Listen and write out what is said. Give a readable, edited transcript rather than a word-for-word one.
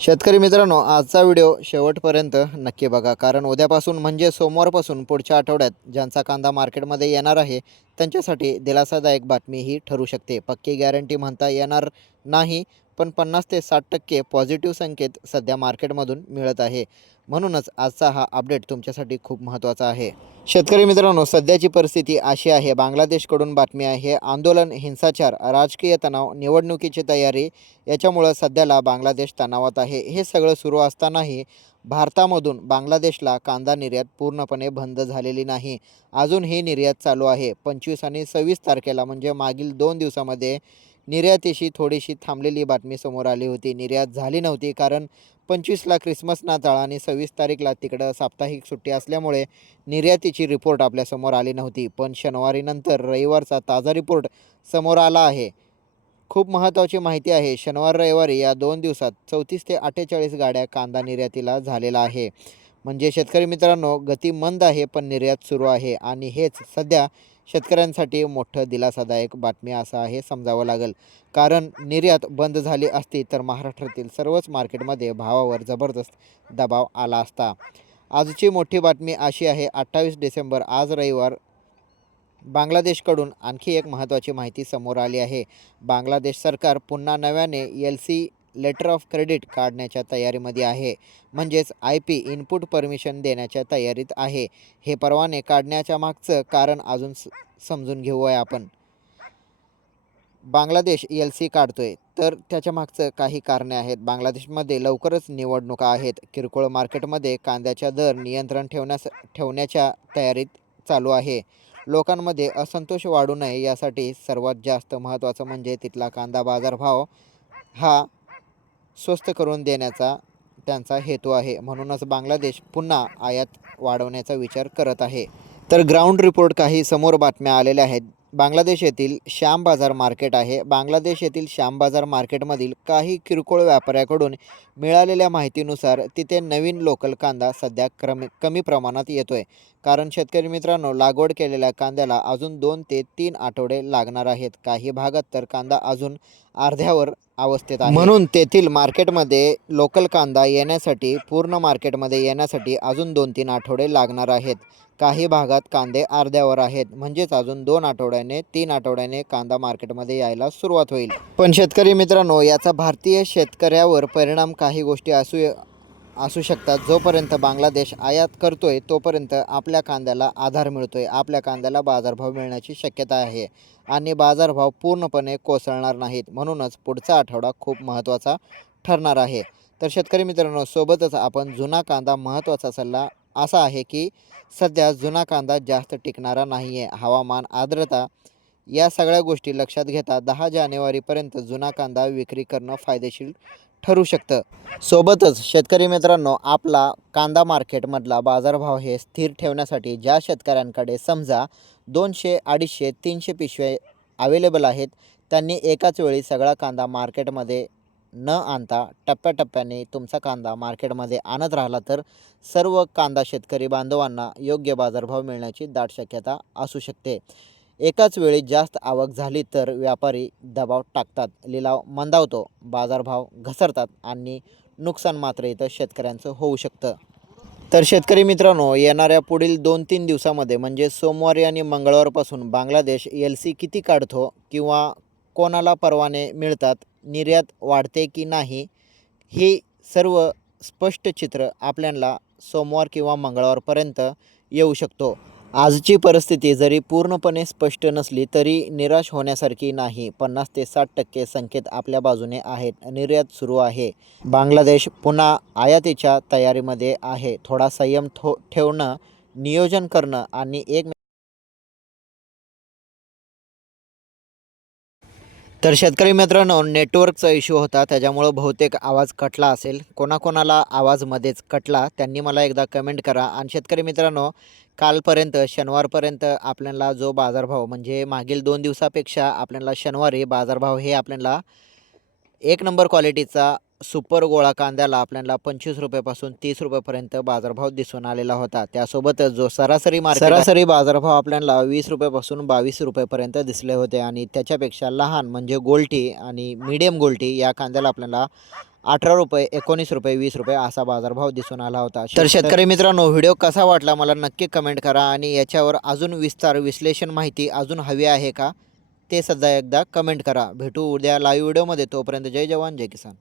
शेतकरी मित्रांनो, आजचा व्हिडिओ शेवटपर्यंत नक्की बघा, कारण उद्यापासून म्हणजे सोमवारपासून पुढच्या आठवड्यात ज्यांचा कांदा मार्केटमध्ये येणार आहे त्यांच्यासाठी दिलासादायक बातमी ही ठरू शकते. पक्की गॅरंटी म्हणता येणार नाही, पण 50 ते 60% पॉझिटिव्ह संकेत सध्या मार्केटमधून मिळत आहे. म्हणूनच आजचा हा अपडेट तुमच्यासाठी खूप महत्त्वाचा आहे. शेतकरी मित्रांनो, सध्याची परिस्थिती अशी आहे. बांगलादेशकडून बातमी आहे, आंदोलन, हिंसाचार, राजकीय तणाव, निवडणुकीची तयारी याच्यामुळं सध्याला बांगलादेश तणावात आहे. हे सगळं सुरू असतानाही भारतामधून बांगलादेशला कांदा निर्यात पूर्णपणे बंद झालेली नाही. अजून ही निर्यात चालू आहे. 25 आणि 26 तारखेला म्हणजे मागील 2 दिवसामध्ये निर्यातीशी थोडीशी थांबलेली बातमी समोर आली होती. निर्यात झाली नव्हती कारण 25ला ख्रिसमस, नाताळ आणि 26 तारीखला तिकडं साप्ताहिक सुट्टी असल्यामुळे निर्यातीची रिपोर्ट आपल्यासमोर आली नव्हती. पण शनिवारी नंतर रविवारचा ताजा रिपोर्ट समोर आला आहे. खूप महत्त्वाची माहिती आहे. शनिवार रविवारी या 2 दिवसात 34 ते 48 गाड्या कांदा निर्यातीला झालेला आहे. म्हणजे शेतकरी मित्रांनो, गती मंद आहे पण निर्यात सुरू आहे आणि हेच सध्या शेतकऱ्यांसाठी मोठं दिलासादायक बातमी असं आहे समजावं लागेल. कारण निर्यात बंद झाली असती तर महाराष्ट्रातील सर्वच मार्केटमध्ये भावावर जबरदस्त दबाव आला असता. आजची मोठी बातमी अशी आहे, 28 डिसेंबर आज रविवार बांगलादेशकडून आणखी एक महत्त्वाची माहिती समोर आली आहे. बांगलादेश सरकार पुन्हा नव्याने LC लेटर ऑफ क्रेडिट काढण्याच्या तयारीमध्ये आहे. म्हणजेच IP इनपुट परमिशन देण्याच्या तयारीत आहे. हे परवाने काढण्याच्या मागचं कारण अजून समजून घेऊया आपण. बांगलादेश LC काढतोय तर त्याच्या मागचं काही कारणे आहेत. बांगलादेशमध्ये लवकरच निवडणुका आहेत. किरकोळ मार्केटमध्ये कांद्याच्या दर नियंत्रण ठेवण्याच्या तयारीत चालू आहे. लोकांमध्ये असंतोष वाढू नये यासाठी सर्वात जास्त महत्त्वाचं म्हणजे तिथला कांदा बाजारभाव हा स्वस्त करून देण्याचा त्यांचा हेतू आहे. म्हणूनच बांगलादेश पुन्हा आयात वाढवण्याचा विचार करत आहे. तर ग्राउंड रिपोर्ट काही समोर बातम्या आलेल्या आहेत. बांगलादेश येथील श्याम बाजार मार्केट आहे. बांगलादेश येथील श्याम बाजार मार्केटमधील काही किरकोळ व्यापाऱ्याकडून मिळालेल्या माहितीनुसार तिथे नवीन लोकल कांदा सध्या कमी प्रमाणात येतोय. कारण शेतकरी मित्रांनो, लागवड केलेल्या कांद्याला अजून 2 ते 3 आठवडे लागणार आहेत. काही भागात तर कांदा अजून अर्ध्यावर अवस्थेत आहे. म्हणून तेथील मार्केटमध्ये लोकल कांदा येण्यासाठी, पूर्ण मार्केटमध्ये येण्यासाठी अजून 2-3 आठवडे लागणार आहेत. काही भागात कांदे अर्ध्यावर आहेत. म्हणजेच अजून 2 आठवड्याने 3 आठवड्याने कांदा मार्केटमध्ये यायला सुरुवात होईल. पण शेतकरी मित्रांनो, याचा भारतीय शेतकऱ्यावर परिणाम काही गोष्टी असू शकतात. जोपर्यंत बांगलादेश आयात करतोय तोपर्यंत आपल्या कांद्याला आधार मिळतोय, आपल्या कांद्याला बाजारभाव मिळण्याची शक्यता आहे आणि बाजारभाव पूर्णपणे कोसळणार नाहीत. म्हणूनच पुढचा आठवडा खूप महत्त्वाचा ठरणार आहे. तर शेतकरी मित्रांनो, सोबतच आपण जुना कांदा, महत्त्वाचा सल्ला असा आहे की सध्या जुना कांदा जास्त टिकणारा नाही आहे. हवामान, आर्द्रता या सगळ्या गोष्टी लक्षात घेता 10 जानेवारीपर्यंत जुना कांदा विक्री करणं फायदेशीर ठरू शकतं. सोबतच शेतकरी मित्रांनो, आपला कांदा मार्केटमधला बाजारभाव हे स्थिर ठेवण्यासाठी ज्या शेतकऱ्यांकडे समजा 200, 250, 300 पिशव्या अवेलेबल आहेत, त्यांनी एकाच वेळी सगळा कांदा मार्केटमध्ये न आणता टप्प्याटप्प्याने तुमचा कांदा मार्केटमध्ये आणत राहिला तर सर्व कांदा शेतकरी बांधवांना योग्य बाजारभाव मिळण्याची दाट शक्यता असू शकते. एकाच वेळी जास्त आवक झाली तर व्यापारी दबाव टाकतात, लिलाव मंदावतो, बाजारभाव घसरतात आणि नुकसान मात्र इथं शेतकऱ्यांचं होऊ शकतं. तर शेतकरी मित्रांनो, येणाऱ्या पुढील 2-3 दिवसामध्ये म्हणजे सोमवारी आणि मंगळवारपासून बांगलादेश LC किती काढतो किंवा कोणाला परवाने मिळतात, निर्यात वाढते की नाही, हे सर्व स्पष्ट चित्र आपल्याला सोमवार किंवा मंगळवारपर्यंत येऊ शकतो. आजची परिस्थिती जरी पूर्णपणे स्पष्ट नसली तरी निराश होण्यासारखी नाही. 50 ते 60% संकेत आपल्या बाजूने आहेत. निर्यात सुरू आहे. बांगलादेश पुन्हा आयातीच्या तयारीमध्ये आहे. थोडा संयम ठेवणं, नियोजन करणं आणि एक तर शेतकरी मित्रांनो, नेटवर्कचा इश्यू होता त्याच्यामुळं बहुतेक आवाज कटला असेल. कोणाकोणाला आवाज मध्येच कटला त्यांनी मला एकदा कमेंट करा. आणि शेतकरी मित्रांनो, कालपर्यंत शनिवारपर्यंत आपल्याला जो बाजारभाव म्हणजे मागील 2 दिवसापेक्षा आपल्याला शनिवारी बाजारभाव हे आपल्याला एक नंबर क्वालिटीचा सुपर गोळा कांद्याला आपल्याला 25 रुपयापासून 30 रुपयापर्यंत बाजारभाव दिसून आलेला होता. त्यासोबतच जो सरासरी बाजारभाव आपल्याला 20 रुपयापासून 22 रुपयापर्यंत दिसले होते आणि त्याच्यापेक्षा लहान म्हणजे गोल्टी आणि मीडियम गोल्टी या कांद्याला आपल्याला 18 रुपये, 19 रुपये, 20 रुपये असा बाजारभाव दिसून आला होता. तर शेतकरी मित्रांनो, व्हिडिओ कसा वाटला मला नक्की कमेंट करा आणि याच्यावर अजून विश्लेषण माहिती अजून हवी आहे का ते सुद्धा एकदा कमेंट करा. भेटू उद्या लाईव्ह व्हिडिओमध्ये. तोपर्यंत जय जवान जय किसान.